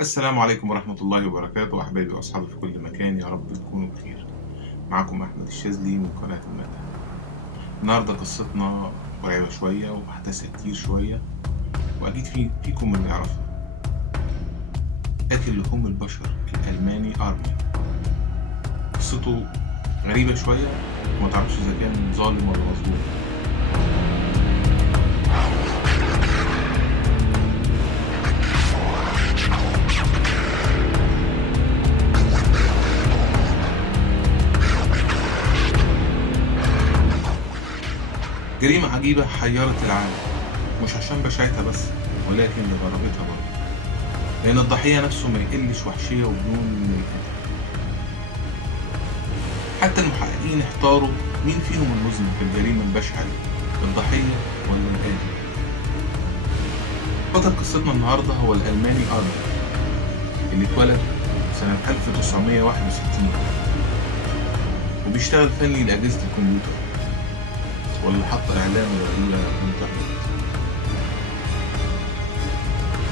السلام عليكم ورحمة الله وبركاته أحبابي وأصحابي في كل مكان، يا رب تكونوا بخير. معكم أحمد الشاذلي من قناة المدى. النهاردة قصتنا مرعبة شوية وأحداثها كتير شوية، وأكيد فيكم من يعرفها. قاتل لحوم البشر الألماني أرمي. قصته غريبة شوية وما تعرفش إذا كان ظالم ولا مظلوم. جريمة عجيبة حيرت العالم، مش عشان بشاعتها بس ولكن لغرابتها برضه، لأن الضحية نفسه ما يقلش وحشية وجنون من القتل. حتى المحققين احتاروا مين فيهم المذنب في الجريمة البشعة دي، الضحية ولا القاتل. بطل قصتنا النهاردة هو الألماني أرمي، اللي اتولد سنة 1961 وبيشتغل فني لأجهزة الكمبيوتر، واللي حط إعلان غريبة في الإنترنت.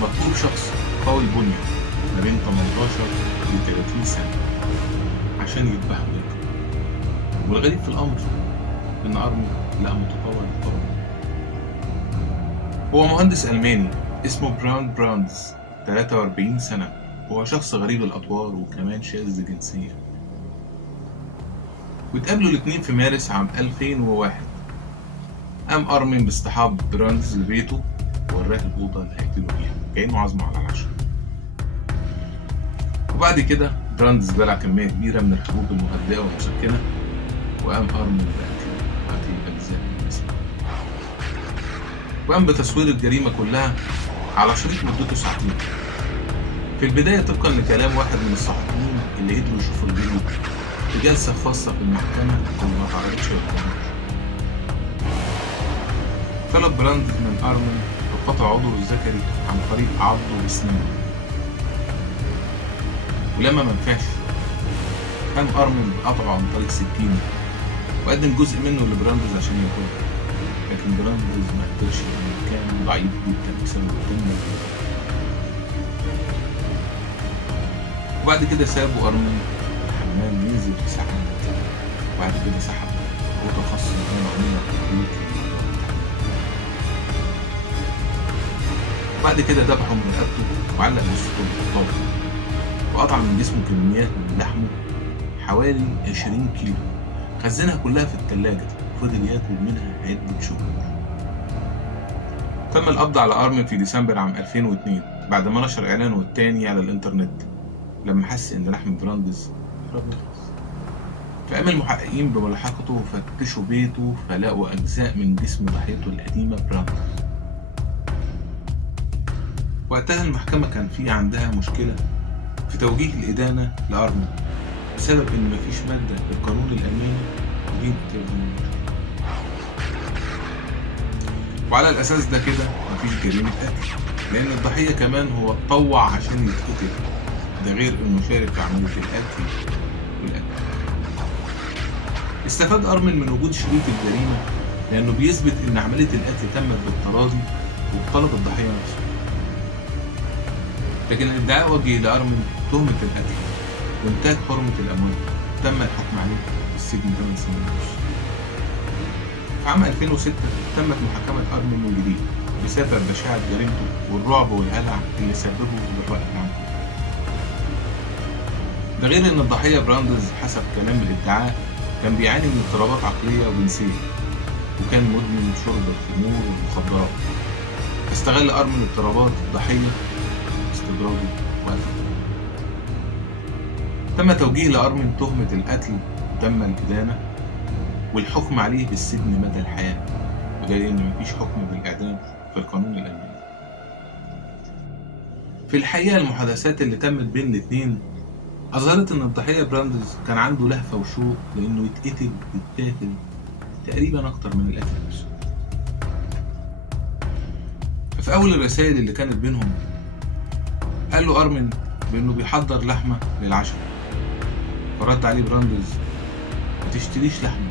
مطلوب شخص قوي البنية ما بين 18 ل 30 سنة عشان يذبحه وياكله. والغريب في الأمر إن أرمي لقى متطوع للطلب. هو مهندس ألماني اسمه براندز، 43 سنة. هو شخص غريب الأطوار وكمان شاذ جنسيا. واتقابلوا الاتنين في مارس عام 2001. قام أرمين باصطحاب براندز لبيته ووراه الأوضة اللي هيقتلوا فيها كأنه عزمه على العشاء. وبعد كده براندز بلع كمية كبيرة من الحبوب المهدئة والمسكنة، وقام أرمين بقتل أجزاء من جسمه. وقام بتصوير الجريمة كلها على شريط مدته ساعتين. في البداية طبقا لكلام واحد من الصحفيين اللي قدروا يشوفوا الفيديو في جلسة خاصة في المحكمة واللي ما تعرضتش للقانون، طلب براندز من أرمين بقطع عضوه الذكري عن طريق عضه بسنانه. ولما منفعش قام أرمين بقطعه عن طريق سكينة وقدم جزء منه لبراندز عشان ياكله، لكن براندز ما قدرش لأنه كان ضعيف جدا بسبب الدم. وبعد كده سابوا أرمين الحمام ينزل في ساعات، وبعد كده سحب أوضة خاصة كان معمولة في البيت. بعد كده ذبحه من رقبته وعلق جثته بالخطاف، وقطع من جسمه كميات من لحمه حوالي 20 كيلو، خزنها كلها في التلاجة وفضل ياكل منها عدة شهور. تم القبض على أرمين في ديسمبر عام 2002 بعد ما نشر إعلانه التاني على الإنترنت لما حس إن لحم براندز قرب يخلص. فقام المحققين بملاحقته وفتشوا بيته فلقوا أجزاء من جسم ضحيته القديمة براندز. وقتها المحكمة كان في عندها مشكلة في توجيه الإدانة لأرمين بسبب إن مفيش مادة في القانون الألماني تدين قتل البشر، وعلى الأساس ده كده مفيش جريمة قتل، لأن الضحية كمان هو اتطوع عشان يتقتل، ده غير إنه شارك في عملية القتل والقتل. استفاد أرمين من وجود شريط الجريمة لأنه بيثبت إن عملية القتل تمت بالتراضي وبطلب الضحية نفسه. لكن الادعاء وجه لأرمين تهمة القتل وانتهاك حرمة الأموال، تم الحكم عليه بالسجن 8 سنين ونص. في عام 2006 تمت محاكمة أرمين من جديد بسبب بشاعة جريمته والرعب والهلع اللي سببه للرأي العام. ده غير إن الضحية براندز حسب كلام الادعاء كان بيعاني من اضطرابات عقلية وجنسية، وكان مدمن شرب الخمور والمخدرات. استغل أرمين اضطرابات الضحية استدراجه وقتله. تم توجيه لأرمين تهمة القتل وتم الإدانة والحكم عليه بالسجن مدى الحياة، وده إن مفيش حكم بالإعدام في القانون الألماني. في الحقيقة المحادثات اللي تمت بين الاتنين أظهرت إن الضحية براندز كان عنده لهفة وشوق لإنه يتقتل ويتاكل تقريبا أكتر من القتل نفسه. في أول الرسائل اللي كانت بينهم قال له أرمين بإنه بيحضر لحمة للعشاء، فرد عليه براندز ما تشتريش لحمة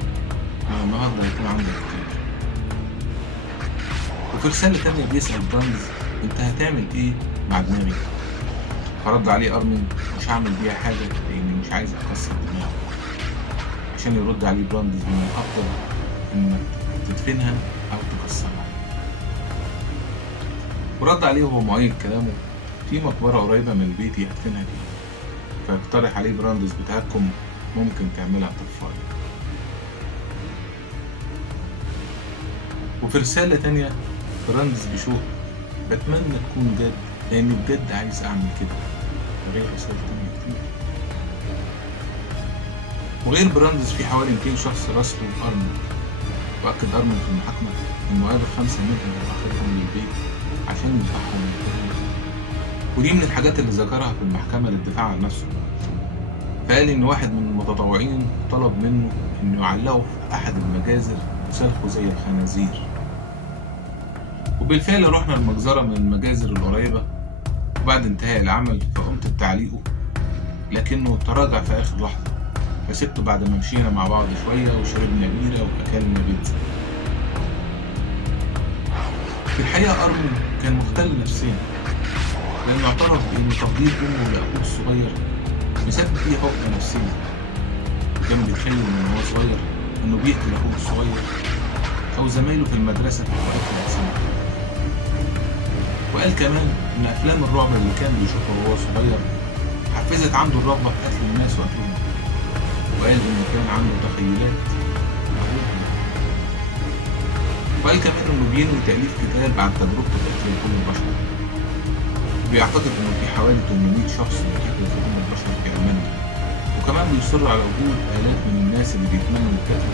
من النهاردة هيكون عندك كتير. وفي رسالة تانية بيسأل براندز أنت هتعمل إيه مع دماغي؟ فرد عليه أرمن: مش هعمل بيها حاجة لأني مش عايز أكسر دماغه. عشان يرد عليه براندس: من الأفضل إنك تدفنها أو تكسرها. ورد عليه وهو مؤيد كلامه: في مقبرة قريبة من البيت هدفنها فيها. فيقترح عليه براندس: بتاعكم ممكن تعملها طفاية. وفي رسالة تانية براندس بيشوف: بتمنى تكون جد لأني بجد عايز أعمل كده. وغير رسائل تانية كتير. وغير براندس في حوالي 200 شخص راسلوا أرمن. وأكد أرمن في المحاكمة إنه قابل 5 منهم وأخذهم للبيت عشان يذبحهم ويقتلهم. ودي من الحاجات اللي ذكرها في المحكمة للدفاع عن نفسه. فقال إن واحد من المتطوعين طلب منه إنه يعلقه في أحد المجازر وسلخه زي الخنازير. وبالفعل رحنا المجزرة من المجازر القريبة، وبعد انتهاء العمل فقمت بتعليقه، لكنه تراجع في آخر لحظة. فسبته بعد ما مشينا مع بعض شوية وشربنا بيرة وأكلنا بيتزا. في الحقيقة أرمن كان مختل نفسيا، لأنه اعترف بأن تفضيل أمه لأخوه الصغير بسبب فيه عقدة نفسية. كان بيتخيل من وهو صغير إنه بيقتل أخوه الصغير أو زمايله في المدرسة في أوقات العصر. وقال كمان إن أفلام الرعب اللي كان بيشوفها وهو صغير حفزت عنده الرغبة في قتل الناس وقتلهم. وقال إنه كان عنده تخيلات مهولة. وقال كمان إنه بينوي تأليف كتاب عن تجربته في قتل لحوم البشر. بيعتقد إنه في حوالي 800 شخص بيقتل لحوم البشر في ألمانيا. وكمان بيصر على وجود آلاف من الناس اللي بيتمنوا القتل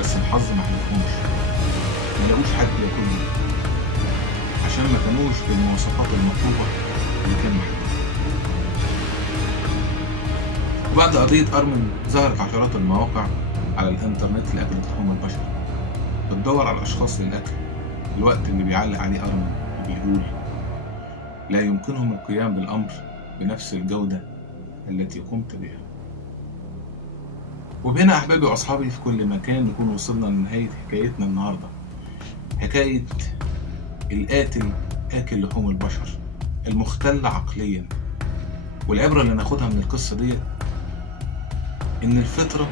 بس الحظ ما حلفهمش، ما لقوش حد ياكلهم عشان ما كانوش بالمواصفات المطلوبة اللي كان محتاجها. وبعد قضية أرمن ظهرت عشرات المواقع على الإنترنت لأكل لحوم البشر بتدور على الأشخاص للأكل. الوقت اللي بيعلق عليه أرمن وبيقول: لا يمكنهم القيام بالأمر بنفس الجودة التي قمت بها. وبهنا أحبابي وأصحابي في كل مكان نكون وصلنا لنهاية حكايتنا النهاردة، حكاية القاتل آكل لحوم البشر المختل عقليا. والعبرة اللي ناخدها من القصة دي إن الفطرة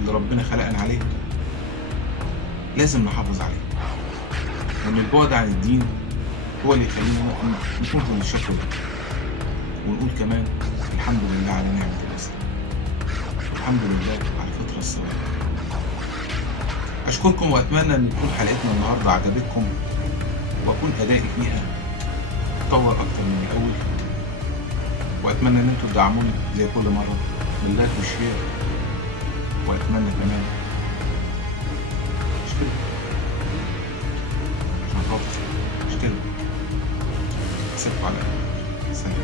اللي ربنا خلقنا عليها لازم نحافظ عليها، وإن البعد عن الدين هو اللي يخلينا نكون في الشكل ده. ونقول كمان الحمد لله على نعمة الإسلام، والحمد لله على الفطرة السوية. أشكركم وأتمنى أن تكون حلقتنا النهاردة عجبتكم، وأكون أدائي فيها اتطور أكتر من الأول. وأتمنى أن انتوا تدعموني زي كل مرة باللايك والشير. وأتمنى كمان اشترك عشان خاطر اشترك. أسيبكم على خير. سلام.